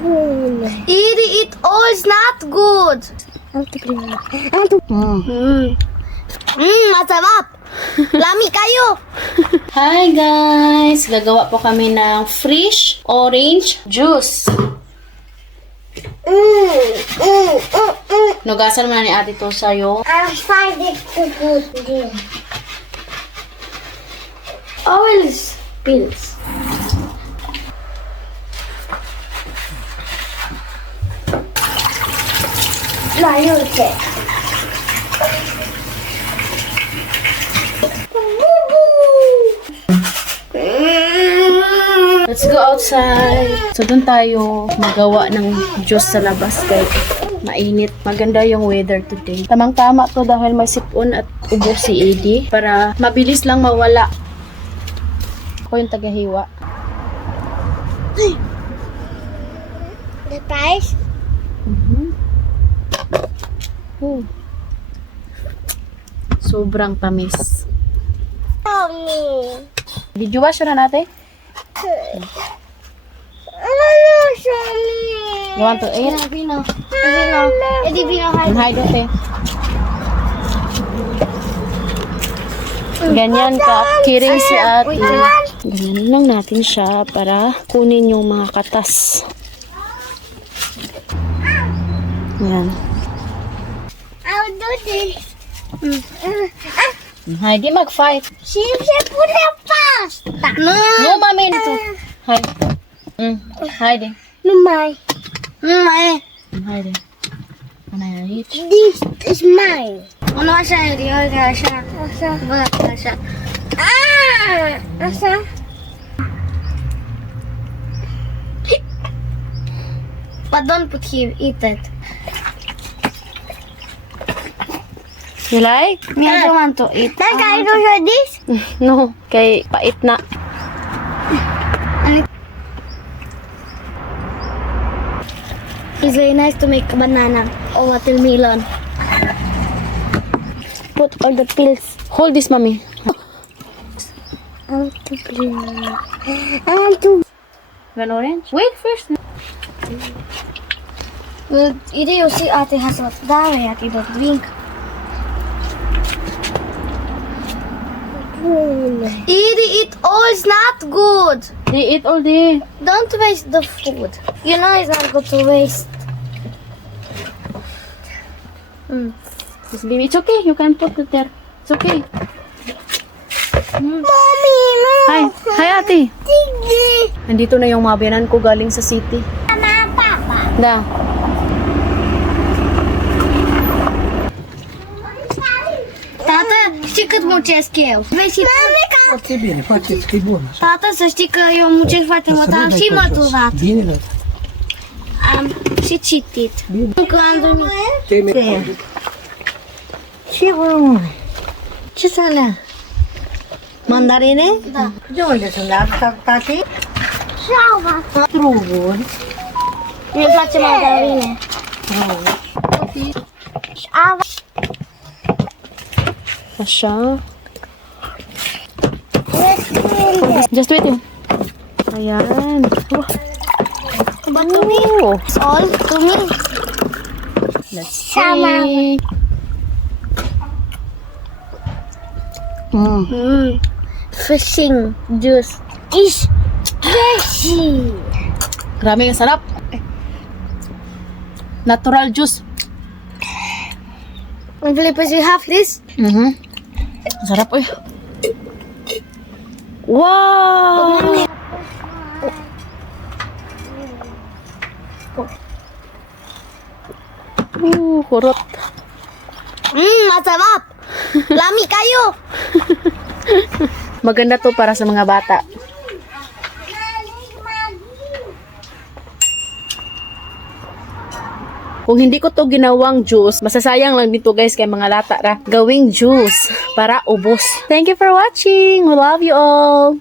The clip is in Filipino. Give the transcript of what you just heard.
Eat it all, it's not good. Masarap. Lami kayo. Hi guys! Gagawa po kami ng fresh orange juice. Nugasan mo na ni Ate Tosa yung I'll find it to put there. Oil spills. Layo check. let's go outside. So, doon tayo magawa ng juice sa labas kahit mainit. Maganda yung weather today. Tamang-tama to dahil may sipon at ubo si Eddie para mabilis lang mawala. Ako yung tagahiwa. The price? Oh. Sobrang tamis. Mommy. Video wash na natin? Show me. You want to eat? Vino. Eddie, Vino, Hi, Dote. Ganyan ka, kiring si ate. Ganyan lang natin siya para kunin yung mga katas. Yan. I'll do this. Hi, di mag-fight. She put it fast. No. No, mami, dito. Hi. Hi, di. No, my. Hi, di. Ano yan, reach? This is mine. Ano siya? Hindi siya. Wala siya. Asa? But don't put here. Eat it. You like? Me, I don't want to eat. Dad, can I do this? No, kay pait na. It's very nice to make banana or watermelon. Put all the pills. Hold this, mami. I want to play. I want to. One orange? Wait first. Well, either you see Ate has what dami at you don't drink. Eat all, it's not good. They eat all day. Don't waste the food. You know it's not good to waste. Just baby, it's okay. You can put it there. It's okay. Mommy, no. Hi. Hi, ate. Tiggy. Nandito na yung mga biyanan ko galing sa city. Mama, Papa. Da. Tata, știi cât muncesc eu? Vezi și Foarte bine, faceți că e bună. Așa. Tata, să știi că eu muncesc foarte mult. Am și maturat. Bine, da. Am și citit. Încă am dormit. Teme. Ce bun! Ce să alea? Mandarine? Da. De unde sunt? Tati? Șauva. Struguri. Mi-e place mandarine. Șauva. Așa. Just wait. Ayan. But to me, it's all to me. Let's Sama. see. Fishing juice. Is fishy. Grabe ang sarap. Natural juice. And Philippines, you have this? Sarap eh. Wow! Kurot. Masarap. Lami kayo. Maganda to para sa mga bata. Kung hindi ko to ginawang juice, masasayang lang dito guys kay mga lata ra. Gawing juice para ubos. Thank you for watching. We love you all.